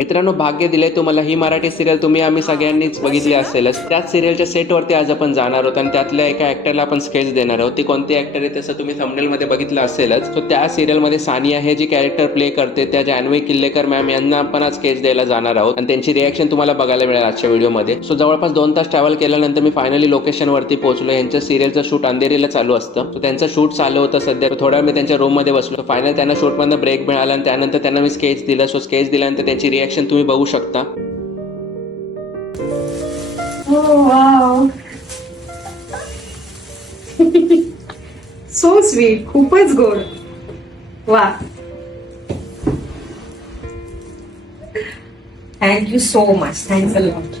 मित्रांनो, भाग्य दिले तुम्हाला, ही मराठी सिरियल तुम्ही आम्ही सगळ्यांनीच बघितली असेलच. त्याच सिरियलच्या सेटवरती आज आपण जाणार आहोत आणि त्यातल्या एका ऍक्टरला आपण स्केच देणार आहोत. ती कोणती ऍक्टर आहे तसं तुम्ही थंबनेल मध्ये बघितलं असेलच. सो त्या सिरियल मध्ये सानिया हे जी कॅरेक्टर प्ले करते त्या जान्हवी किल्लेकर मॅम यांना आपण आज स्केच द्यायला जाणार आहोत आणि त्यांची रिएक्शन तुम्हाला बघायला मिळेल आजच्या व्हिडिओमध्ये. सो जवळपास 2 तास ट्रॅव्हल केल्यानंतर मी फायनली लोकेशन वरती पोहोचलो. यांच्या सिरियलचं शूट अंधेरीला चालू असतं. सो त्यांचं शूट चालू होतं सध्या. थोड्या वेळ मी त्यांच्या रूम मध्ये बसलो. फायनल त्यांना शूट मधनं ब्रेक मिळाला आणि त्यानंतर त्यांना मी स्केच दिलं. सो स्केच दिल्यानंतर त्यांची रिएक्शन तुम्ही बघू शकता. Oh wow. So sweet. खूपच गोड. वा. Thank you so much. Thanks a lot.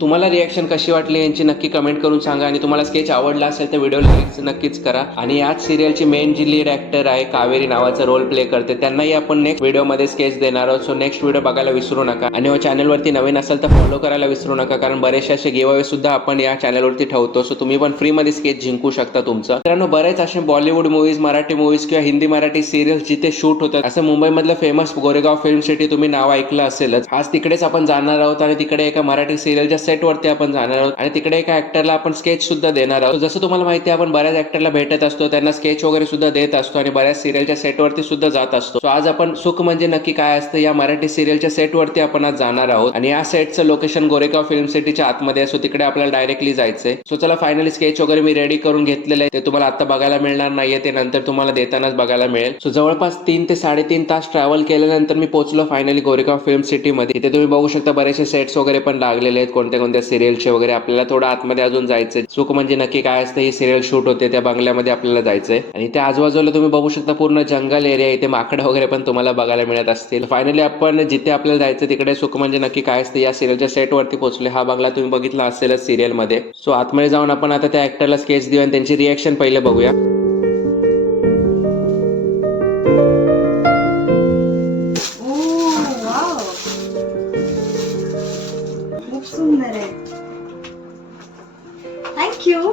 तुम्हाला रिएक्शन कशी वाटली यांची नक्की कमेंट करून सांगा आणि तुम्हाला स्केच आवडला असेल तर व्हिडिओला लाईक नक्कीच करा. आणि याच सिरियलची मेन जी लीड ऍक्टर आहे कावेरी नावाचा रोल प्ले करते त्यांनाही आपण नेक्स्ट व्हिडिओमध्ये स्केच देणार आहोत. सो नेक्स्ट व्हिडिओ बघायला विसरू नका आणि चॅनलवरती नवीन असेल तर फॉलो करायला विसरू नका, कारण बरेचसे असे गिव्हअवे सुद्धा आपण या चॅनलवरती ठेवतो. सो तुम्ही पण फ्री मध्ये स्केच जिंकू शकता तुमचं. मित्रांनो, बरेच असे बॉलिवूड मूवीज, मराठी मूवीज किंवा हिंदी मराठी सिरियल्स जिथे शूट होतात, असं मुंबईमधलं फेमस गोरेगाव फिल्म सिटी तुम्ही नाव ऐकलं असेलच. आज तिकडेच आपण जाणार आहोत आणि तिकडे एका मराठी सिरियलच्या सेटवरती आपण जाणार आहोत आणि तिकडे एका ऍक्टरला आपण स्केच सुद्धा देणार आहोत. जसं तुम्हाला माहिती आहे, आपण बऱ्याच ऍक्टरला भेटत असतो, त्यांना स्केच वगैरे सुद्धा देत असतो आणि बऱ्याच सिरियलच्या सेटवरती सुद्धा जात असतो. सो आज आपण सुख म्हणजे नक्की काय असतं या मराठी सिरियलच्या सेटवरती आपण आज जाणार आहोत आणि या सेटचं लोकेशन गोरेगाव फिल्म सिटीच्या आतमध्ये. सो तिकडे आपल्याला डायरेक्टली जायचंय. सो चला, फायनली स्केच वगैरे मी रेडी करून घेतलेलं आहे. ते तुम्हाला आता बघायला मिळणार नाहीये, ते नंतर तुम्हाला देतानाच बघायला मिळेल. सो जवळपास 3 ते 3.5 तास ट्रॅव्हल केल्यानंतर मी पोहोचलो फायनली गोरेगाव फिल्म सिटीमध्ये. इथे तुम्ही बघू शकता बरेचसे सेट्स वगैरे पण लागलेले आहेत कोणत्या कोणत्या सिरियलचे वगैरे. आपल्याला थोडं आतमध्ये अजून जायचंय. सुख म्हणजे नक्की काय असतं, ही सिरियल शूट होते त्या बंगल्यामध्ये आपल्याला जायचंय आणि त्या आजूबाजूला तुम्ही बघू शकता पूर्ण जंगल एरिया. इथे माकडं वगैरे पण तुम्हाला बघायला मिळत असतील. फायनली आपण जिथे आपल्याला जायचं तिकडे सुख म्हणजे नक्की काय असतं या सिरियलच्या सेट वरती पोहोचले. हा बंगला तुम्ही बघितला असेलच सिरियल मध्ये. सो आतमध्ये जाऊन आपण आता त्या ऍक्टरला स्केच देऊ आणि त्यांची रिएक्शन पहिले बघूया. खूप सुंदर आहे. Thank you.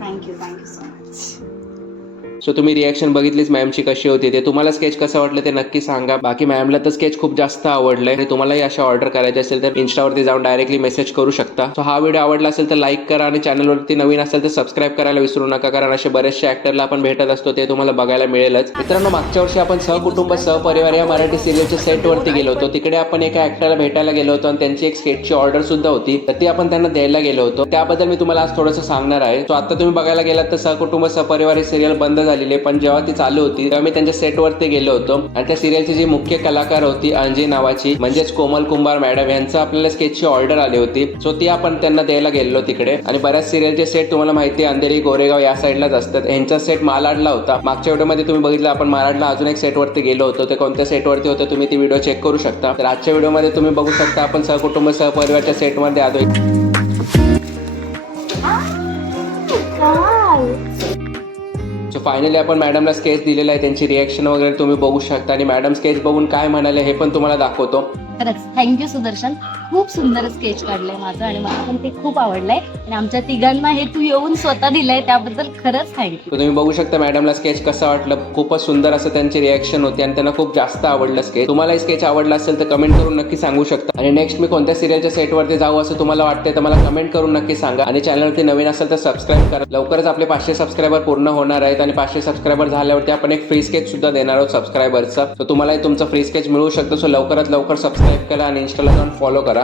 Thank you so much. So तुम्ही रिएक्शन बघितलीच मॅमची कशी होती. ते तुम्हाला स्केच कसं वाटलं ते नक्की सांगा. बाकी मॅमला तर स्केच खूप जास्त आवडलंय आणि तुम्हालाही अशा ऑर्डर करायचे असेल तर इन्स्टावरती जाऊन डायरेक्टली मेसेज करू शकता. सो हा व्हिडिओ आवडला असेल तर लाईक करा आणि चॅनलवरती नवीन असेल तर सबस्क्राईब करायला विसरू नका, कारण असे बरेचसे ऍक्टरला आपण भेटत असतो, ते तुम्हाला बघायला मिळेलच. मित्रांनो, मागच्या वर्षी आपण सहकुटुंब सहपरिवार या मराठी सिरियलच्या सेटवरती गेलो होतो. तिकडे आपण एका ऍक्टरला भेटायला गेलो होतो आणि त्यांची एक स्केचची ऑर्डर सुद्धा होती, तर ती आपण त्यांना द्यायला गेलो होतो. त्याबद्दल मी तुम्हाला आज थोडंसं सांगणार आहे. सो आता तुम्ही बघायला गेलात तर सहकुटुंब सहपरिवार ही सिरियल बंद झालेली आहे, पण जेव्हा ती चालू होती तेव्हा मी त्यांच्या सेटवरती गेलो होतो आणि त्या सिरियलची जी मुख्य कलाकार होती अंजी नावाची, म्हणजेच कोमल कुंभार मॅडम, यांचं आपल्याला स्केचची ऑर्डर आली होती. सो ती आपण त्यांना द्यायला गेलो तिकडे. आणि बऱ्याच सिरियलचे सेट तुम्हाला माहिती आहे अंधेरी गोरेगाव या साईडलाच असतात. यांचा सेट मालाडला होता. मागच्या व्हिडिओमध्ये तुम्ही बघितलं आपण मालाडला अजून एक सेटवरती गेलो होतो. ते कोणत्या सेटवरती होतं तुम्ही ती व्हिडिओ चेक करू शकता. तर आजच्या व्हिडिओमध्ये तुम्ही बघू शकता आपण सहकुटुंब सहपरिवारच्या सेटमध्ये आलोय. सो फायनली आपण मॅडमला स्केच दिलेला आहे. त्यांची रिएक्शन वगैरे तुम्ही बघू शकता आणि मॅडम स्केच बघून काय म्हणाले हे पण तुम्हाला दाखवतो. खरंच थँक्यू सुदर्शन. खूप सुंदर स्केच काढलंय माझं आणि मला पण ते खूप आवडलंय आणि आमच्या तिघांना हे तू येऊन स्वतः दिलंय त्याबद्दल खरंच थँक्यू. तुम्ही बघू शकता मॅडमला स्केच कसं वाटलं. खूपच सुंदर असं त्यांची रिएक्शन होती आणि त्यांना खूप जास्त आवडलं स्केच. तुम्हाला स्केच आवडलं असेल तर कमेंट करून नक्की सांगू शकता. आणि नेक्स्ट मी कोणत्या सिरियलच्या सेटवरती जाऊ असं तुम्हाला वाटतंय तर मला कमेंट करून नक्की सांगा आणि चॅनलवरती नवीन असेल तर सबस्क्राईब करा. लवकरच आपले 500 सबस्क्रायबर पूर्ण होणार आहेत आणि 500 सबस्क्रायबर झाल्यावरती आपण एक फ्री स्केच सुद्धा देणार आहोत सबस्क्रायबरचा. तर तुम्हाला तुमचं फ्री स्केच मिळू शकतं. सो लवकरात लवकर सबस्क्राईब करा आणि इंस्टाला जाऊन फॉलो करा.